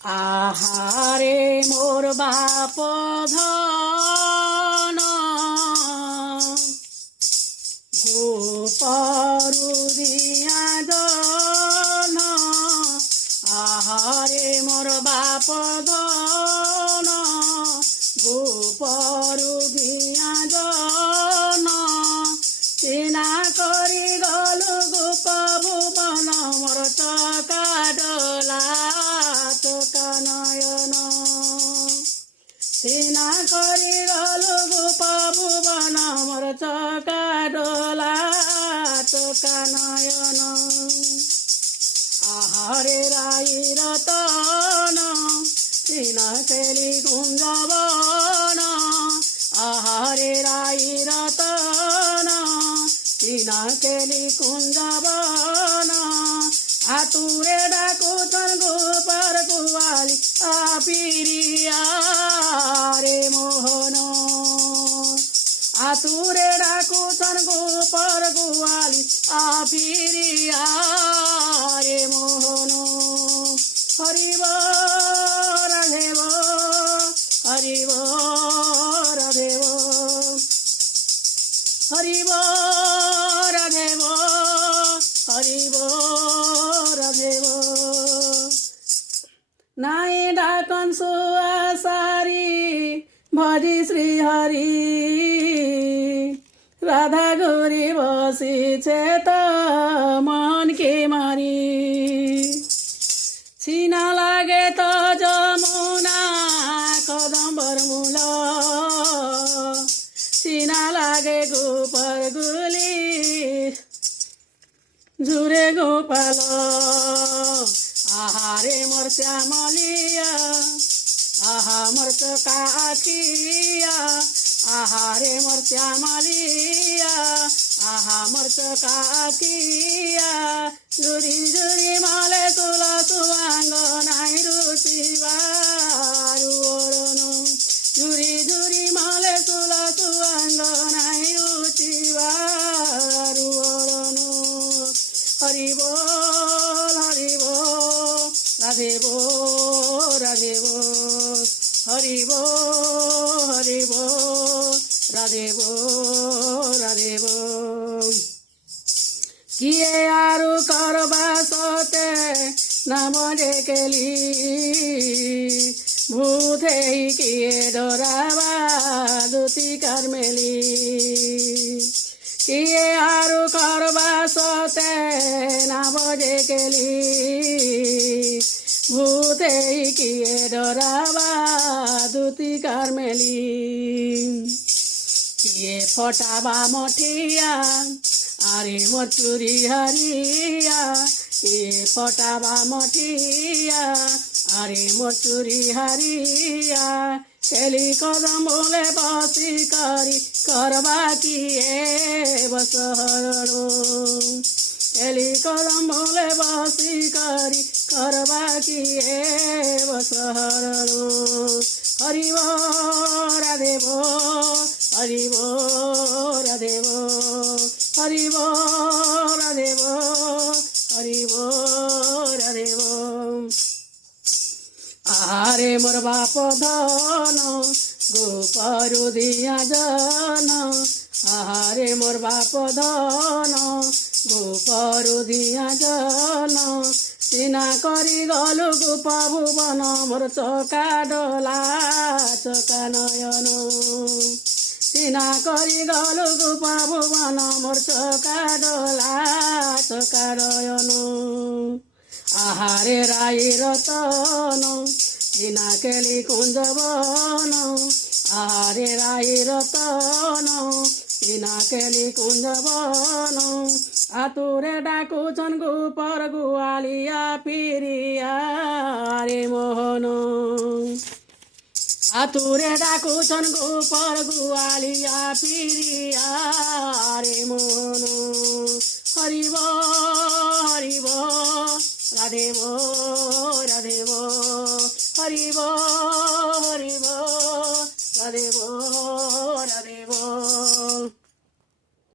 আহারে মোর বাপ ধন গোপরু দিয়া জন আহারে মোর বাপ ধন গোপরু দিয়া জন চিনা করি গলু গোপ ভুবন মোর চকা ডোলা চকা নয়ন চিনা করি গলু গোপ ভুবন মোর চকা ডোলা চকা নয়ন আহারে রাই রতন চিনা কেলি কুঞ্জবন আহারে রাই রতন চিনা কেলি কুঞ্জবন আতুরে ডাকুতন গোপার কুয়ালি আপিরিয়া রে মোহন আতুরে ডাকুতন গোপার কুয়ালি আপিরিয়া রে মোহন হরিব রাধেব হরিব রাধেব হরিব রাধেব হরিব রাধেব নাই ডাকন সুয়াসারি ভজি শ্রী হরি রাধা গৌরী বসিছে তো মনকে মারি চিনা লাগে তো যমুনা কদম্বর মূল চিনা লাগে গোপাল গুলি ঝুরে গোপাল আহারে মোর শ্যামলিয়া আহা মোর চকা আখিয়া আহারে মোর শ্যামলিয়া আহা মোর চকা আখিয়া জুরি জুরি মালে তুলা সুয়াঙ্গ নাই রুচিবারু অরণ জুরি জুরি মালে তুলা সুয়াঙ্গ নাই রুচিবারু অরণ হরি বল হরি বল রাধে বল রাধে বল হরি বল হরি বল রাধে বল রাধে বল কিয়ে আরু করবা সতে নাম ডেকেলি ভূতে কিয়ে ডরাবা দুতি কারমেলি কিয়ে আরু করবা সতে নাম ডেকেলি ভূতে কিয়ে ডরাবা দুতি কারমেলি কিয়ে ফটাবা মঠিয়া আরে মোর চুরি হারিয়া এ ফটাবা মঠিয়া আরে মোর চুরি হারিয়া খেলি কদম বলে বসি করি করবা কি এ বসহর খেলি কদম বলে বসি করি করবা কি এ বসহর হরিব রাধেব হরিব রাধেব হরিব রাধেব হরিব রাধেব আরে মোর বাপ ধন গোপরু দিয়া জন আহারে মোর বাপ ধন গোপরু দিয়া জন চিনা করি গলু গোপ ভুবন মোর চকা ডোলা চকা নয়ন চিনা করি গলু গোপ ভুবন মোর চকা ডোলা চকা নয়ন আহারে রাই রতন চিনা কেলি কুঞ্জবন আহারে রাই রতন চিনা কেলি কুঞ্জবন আতুরে ডাকুছন গোপর গুয়ালিয়া পিরিয়া রে মোহন আতুরে ডাকুছন গোপর গুয়ালিয়া পিরিয়া রে মোহন হরিব হরিব রাধেব